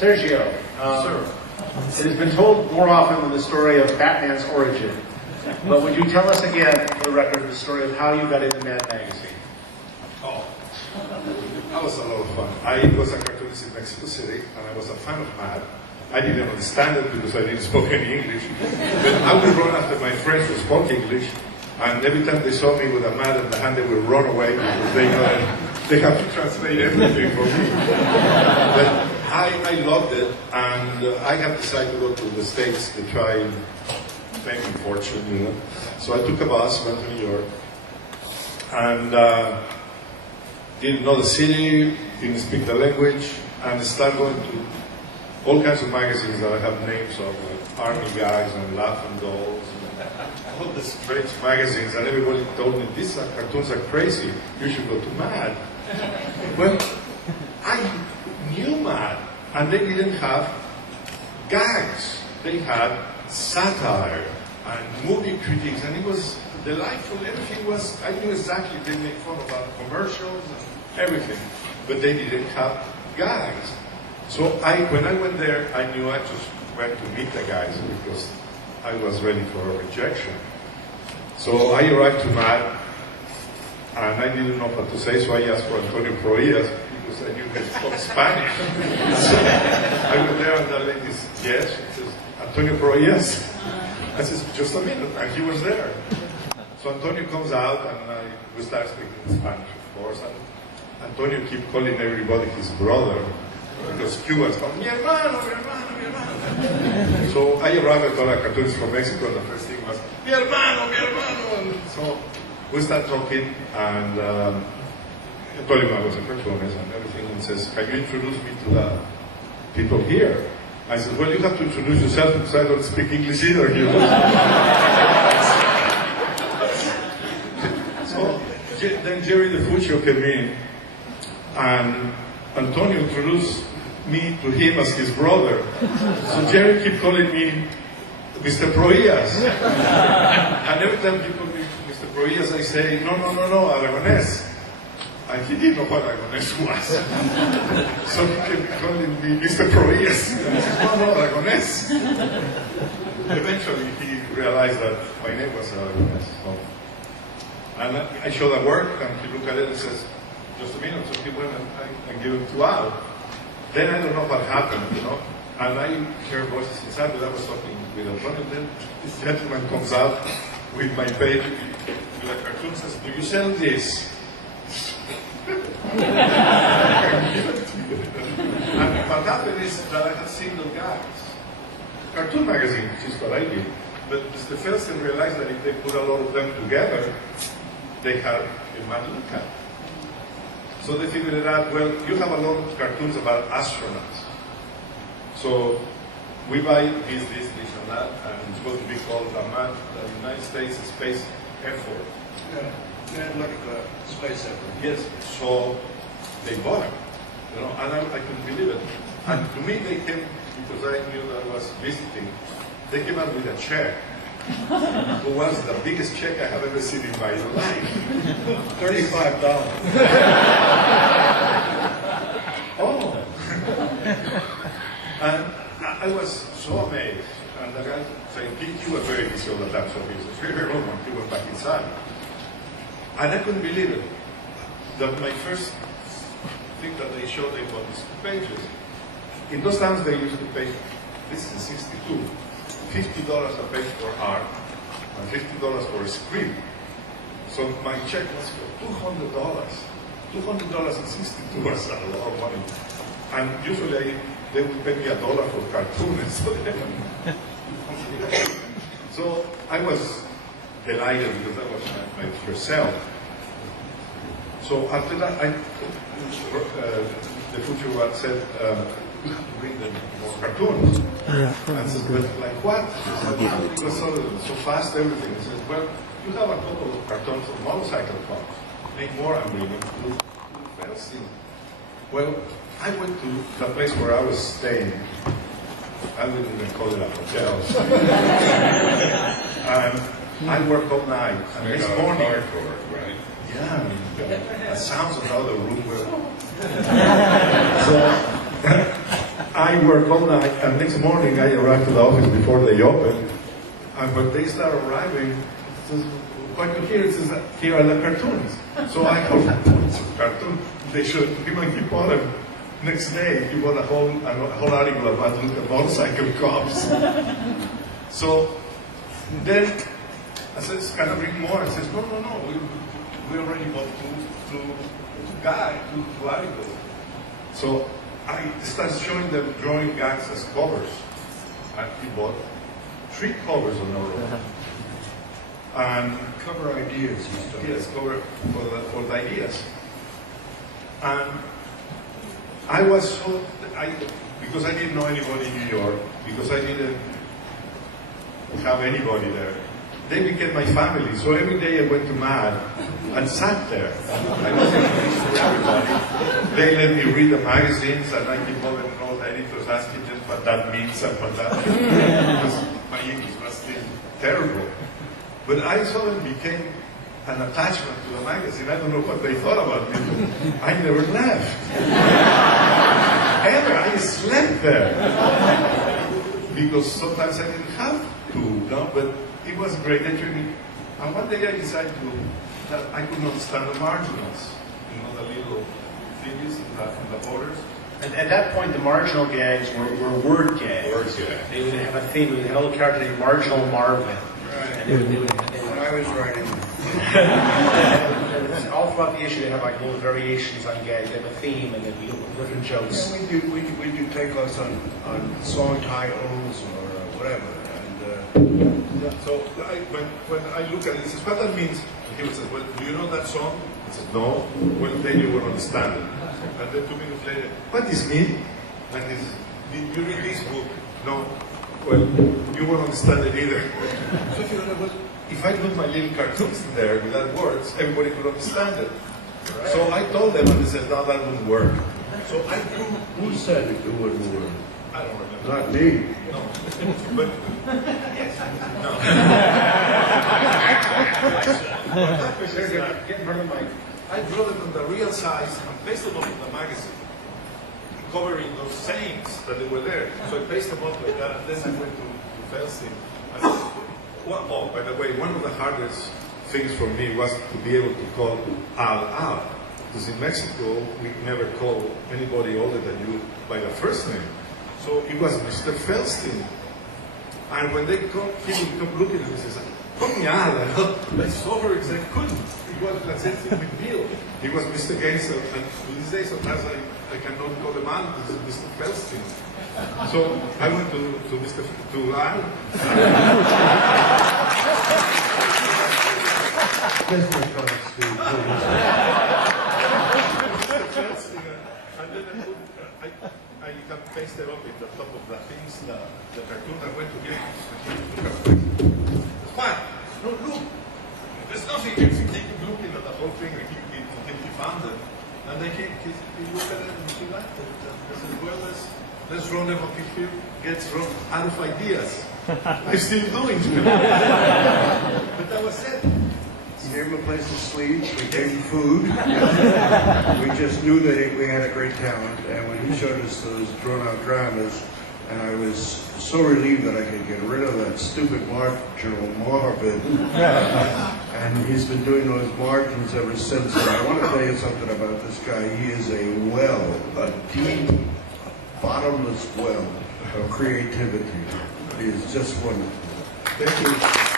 Sergio, Sir. it has been told more often than the story of Batman's origin. But would you tell us again, for the record, the story of how you got into Mad Magazine? Oh, that was a lot of fun. I was a cartoonist in Mexico City, and I was a fan of Mad. I didn't understand it because I didn't speak any English. But I would run after my friends who spoke English, and every time they saw me with a Mad in the hand, they would run away because they know that they have to translate everything for me. But I loved it, and I had decided to go to the States to try fame and fortune, you know. So I took a bus, went to New York, and didn't know the city, didn't speak the language, and started going to all kinds of magazines that I have names of, like Army Guys and Laughing Dolls, and all these strange magazines, and everybody told me, these cartoons are crazy, you should go to Mad. Well, I knew Mad, and they didn't have gags. They had satire and movie critiques, and it was delightful. Everything was, I knew exactly, they made fun of our commercials and everything, but they didn't have guys. So when I went there, I knew I just went to meet the guys because I was ready for a rejection. So I arrived to Mad, and I didn't know what to say, so I asked for Antonio Proillas, because I knew he spoke Spanish. So I went there, and the lady said, yes. She says, Antonio Proillas? I said, just a minute, and he was there. So Antonio comes out, and we start speaking Spanish, of course, and Antonio kept calling everybody his brother, because Cubans come, mi hermano, mi hermano, mi hermano. So I arrived at all the cartoons from Mexico, and the first thing was, mi hermano, mi hermano. And so we start talking, and I told him I was a cartoonist and everything, and says, can you introduce me to the people here? I said, well, you have to introduce yourself because I don't speak English either. You know? So then Jerry the Food Show came in, and Antonio introduced me to him as his brother. So Jerry kept calling me Mr. Proillas. And every time he called me Mr. Proillas, I say, no, Aragones. And he didn't know what Aragones was. So he kept calling me Mr. Proillas. And I said, no, Aragones. Eventually he realized that my name was Aragones. So, and I showed the work, and he looked at it and says, just a minute. So he went and gave it to Al. Then I don't know what happened, you know. And I heard voices inside, but I was talking with Antonio. Then this gentleman comes out with my page, with a cartoon, says, do you sell this? And what happened is that I had seen the guys. Cartoon magazine, which is what I did. But Mr. Felsen realized that if they put a lot of them together, they had a mad look at. So they figured it out, well, you have a lot of cartoons about astronauts. So we buy this, and that, and it's going to be called the United States Space Effort. Yeah, look at the space effort. Yes, so they bought it, you know, and I couldn't believe it. And to me, they came, because I knew that I was visiting, they came out with a check. It was the biggest check I have ever seen in my life. $35. Oh. And I was so amazed. And the guy saying, he was very busy all the time, so he was very wrong. He went back inside. And I couldn't believe it. That my first thing that they showed them on these pages, in those times they used to pay, this is 62. $50 a page for art, and $50 for a script. So my check was for $200. $200 and 62 was a lot of money. And usually they would pay me $1 for cartoons. So I was delighted because that was my first sale. So after that, the future one said, you have to bring them more cartoons. Yeah. I said, well, like what? It was so fast, everything. He said, well, you have a couple of cartoons of motorcycle clubs. Make more, I'm bringing to Felsen. Well, I went to the place where I was staying. I wouldn't even call it a hotel. And I worked all night. And this morning, right? yeah, I mean, the sounds of the other room were. So I work all night, and next morning I arrive to the office before they open, and when they start arriving, it says, what you hear, it says, here are the cartoons. So I go, it's a cartoon. They should, even he bought them. Next day, he bought a whole article about motorcycle cops. So then I says, can I bring more? I says, no, we already bought two articles. So I started showing them drawing gags as covers. And he bought 3 covers on our own. And Cover ideas and stuff. yes, cover for the ideas. And I was so, because I didn't know anybody in New York, because I didn't have anybody there, they became my family. So every day I went to MAD and sat there. I was introduced to everybody. They let me read the magazines, and I keep all the editors asking just what that means and what that means. Because my English was still terrible. But I suddenly became an attachment to the magazine. I don't know what they thought about me. I never left. Ever. I slept there. Because sometimes I didn't have to, no? But it was great. And one day I decided that I could not stand the marginals. You know, the little figures in the borders. And at that point, the marginal gags were word gags. Word gag. They would have a theme. They would have a little character named Marginal Marvin. Right. And they would When I was writing, all throughout the issue, they have like little variations on gags. They have a theme and then different jokes. we do takeoffs on song titles or whatever. So when I look at it, he says, what that means? And he says, well, do you know that song? I said, no. Well, then you will understand it. And then 2 minutes later, what does this mean? And he says, did you read this book? No. Well, you won't understand it either. So if you know, well, if I put my little cartoons in there without words, everybody could understand it. Right. So I told them, and they said, no, that wouldn't work. So I drew. Who said it wouldn't work? I don't remember. Not me. No. But, no. Get in front of the mic. I drew them on the real size and pasted them in the magazine, covering those sayings that they were there. So I pasted them up like that, and then I went to Felstein. Oh, by the way, one of the hardest things for me was to be able to call Al. Because in Mexico, we never call anybody older than you by the first name. So it was Mr. Felstein. And when they come, he would come looking at me and says, call me Al. I saw her because I couldn't. It was the same thing with Bill. He was Mr. Gaines, and to this day, sometimes I cannot call him Al because it's Mr. Felstein. So I went to Al. Business cards, Steve, please. I have pasted up in the top of the things, the cartoon I went to give. What? No, look. There's nothing. He kept looking at the whole thing, and he found it. And then he looked at it and he liked it. I said, well, let's run them up if he gets run out of ideas. I'm still doing it. But that was it. We gave him a place to sleep, we gave him food. We just knew that we had a great talent, and when he showed us those drawn-out dramas, and I was so relieved that I could get rid of that stupid marginal Marvin. And he's been doing those margins ever since. And I want to tell you something about this guy. He is a deep, bottomless well of creativity. He is just wonderful. Thank you.